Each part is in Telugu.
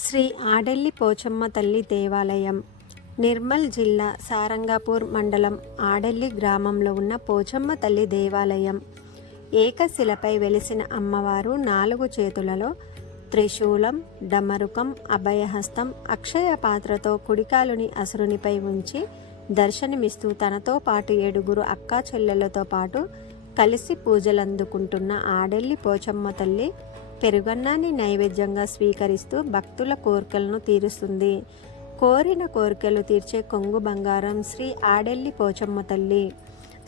శ్రీ ఆడెల్లి పోచమ్మ తల్లి దేవాలయం నిర్మల్ జిల్లా సారంగపూర్ మండలం ఆడెల్లి గ్రామంలో ఉన్న పోచమ్మ తల్లి దేవాలయం ఏకశిలపై వెలిసిన అమ్మవారు 4 చేతులలో త్రిశూలం, డమరుకం, అభయహస్తం, అక్షయ పాత్రతో కుడికాలుని అసురునిపై ఉంచి దర్శనమిస్తూ తనతో పాటు 7 అక్కా చెల్లెలతో పాటు కలిసి పూజలందుకుంటున్న ఆడెల్లి పోచమ్మ తల్లి పెరుగన్నాన్ని నైవేద్యంగా స్వీకరిస్తూ భక్తుల కోరికలను తీరుస్తుంది. కోరిన కోరికలు తీర్చే కొంగు బంగారం శ్రీ ఆడెల్లి పోచమ్మ తల్లి.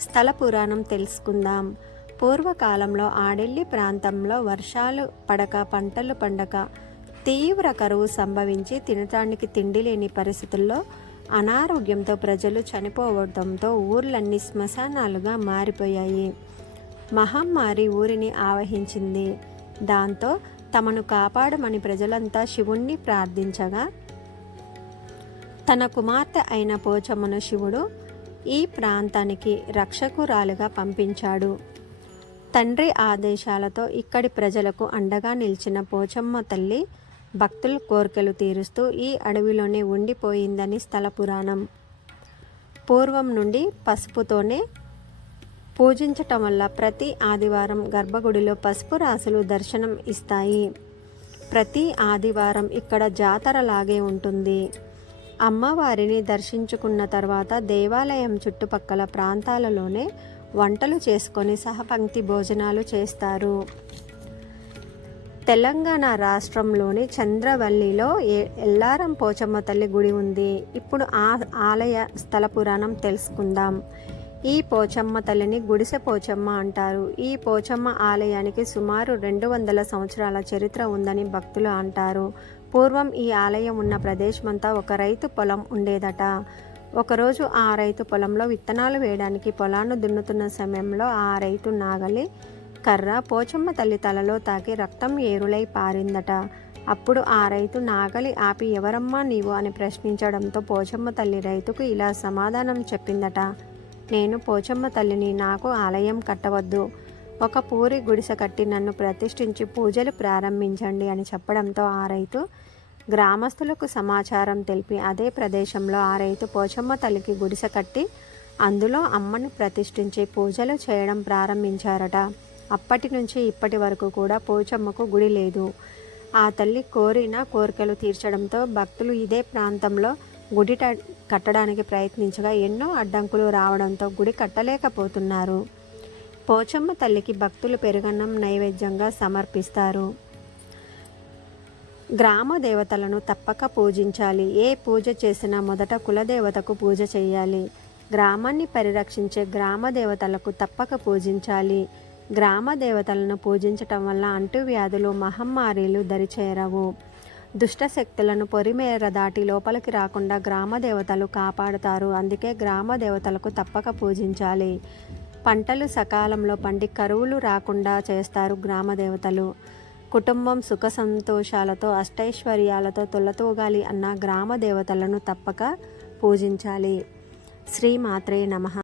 స్థల పురాణం తెలుసుకుందాం. పూర్వకాలంలో ఆడెల్లి ప్రాంతంలో వర్షాలు పడక, పంటలు పండక, తీవ్ర కరువు సంభవించి తినటానికి తిండి లేని పరిస్థితుల్లో అనారోగ్యంతో ప్రజలు చనిపోవడంతో ఊర్లన్నీ శ్మశానాలుగా మారిపోయాయి. మహమ్మారి ఊరిని ఆవహించింది. దాంతో తమను కాపాడమని ప్రజలంతా శివుణ్ణి ప్రార్థించగా తన కుమార్తె అయిన పోచమ్మను శివుడు ఈ ప్రాంతానికి రక్షకురాలుగా పంపించాడు. తండ్రి ఆదేశాలతో ఇక్కడి ప్రజలకు అండగా నిలిచిన పోచమ్మ తల్లి భక్తుల కోరికలు తీరుస్తూ ఈ అడవిలోనే ఉండిపోయిందని స్థల పురాణం. పూర్వం నుండి పసుపుతోనే పూజించటం వల్ల ప్రతి ఆదివారం గర్భగుడిలో పసుపు రాసులు దర్శనం ఇస్తాయి. ప్రతి ఆదివారం ఇక్కడ జాతరలాగే ఉంటుంది. అమ్మవారిని దర్శించుకున్న తర్వాత దేవాలయం చుట్టుపక్కల ప్రాంతాలలోనే వంటలు చేసుకొని సహపంక్తి భోజనాలు చేస్తారు. తెలంగాణ రాష్ట్రంలోని చంద్రవల్లిలో ఎల్లారం పోచమ్మ తల్లి గుడి ఉంది. ఇప్పుడు ఆ ఆలయ స్థల పురాణం తెలుసుకుందాం. ఈ పోచమ్మ తల్లిని గుడిసె పోచమ్మ అంటారు. ఈ పోచమ్మ ఆలయానికి సుమారు 200 సంవత్సరాల చరిత్ర ఉందని భక్తులు అంటారు. పూర్వం ఈ ఆలయం ఉన్న ప్రదేశమంతా ఒక రైతు పొలం ఉండేదట. ఒకరోజు ఆ రైతు పొలంలో విత్తనాలు వేయడానికి పొలాన్ని దున్నుతున్న సమయంలో ఆ రైతు నాగలి కర్ర పోచమ్మ తల్లి తలలో తాకి రక్తం ఏరులై పారిందట. అప్పుడు ఆ రైతు నాగలి ఆపి ఎవరమ్మా నీవు అని ప్రశ్నించడంతో పోచమ్మ తల్లి రైతుకు ఇలా సమాధానం చెప్పిందట. నేను పోచమ్మ తల్లిని, నాకు ఆలయం కట్టవద్దు, ఒక పూరి గుడిసె కట్టి నన్ను ప్రతిష్ఠించి పూజలు ప్రారంభించండి అని చెప్పడంతో ఆ రైతు గ్రామస్తులకు సమాచారం తెలిపి అదే ప్రదేశంలో ఆ రైతు పోచమ్మ తల్లికి గుడిసె కట్టి అందులో అమ్మను ప్రతిష్ఠించి పూజలు చేయడం ప్రారంభించారట. అప్పటి నుంచి ఇప్పటి వరకు కూడా పోచమ్మకు గుడి లేదు. ఆ తల్లి కోరిన కోరికలు తీర్చడంతో భక్తులు ఇదే ప్రాంతంలో గుడి కట్టడానికి ప్రయత్నించగా ఎన్నో అడ్డంకులు రావడంతో గుడి కట్టలేకపోతున్నారు. పోచమ్మ తల్లికి భక్తులు పెరుగన్నం నైవేద్యంగా సమర్పిస్తారు. గ్రామ దేవతలను తప్పక పూజించాలి. ఏ పూజ చేసినా మొదట కులదేవతకు పూజ చేయాలి. గ్రామాన్ని పరిరక్షించే గ్రామ దేవతలకు తప్పక పూజించాలి. గ్రామ దేవతలను పూజించటం వల్ల అంటువ్యాధులు, మహమ్మారీలు దరిచేరవు. దుష్టశక్తులను పొరిమేర దాటి లోపలికి రాకుండా గ్రామ దేవతలు కాపాడుతారు. అందుకే గ్రామ దేవతలకు తప్పక పూజించాలి. పంటలు సకాలంలో పండి కరువులు రాకుండా చేస్తారు గ్రామ దేవతలు. కుటుంబం సుఖ సంతోషాలతో అష్టైశ్వర్యాలతో తొలతూగాలి అన్న గ్రామ దేవతలను తప్పక పూజించాలి. శ్రీ మాత్రే నమః.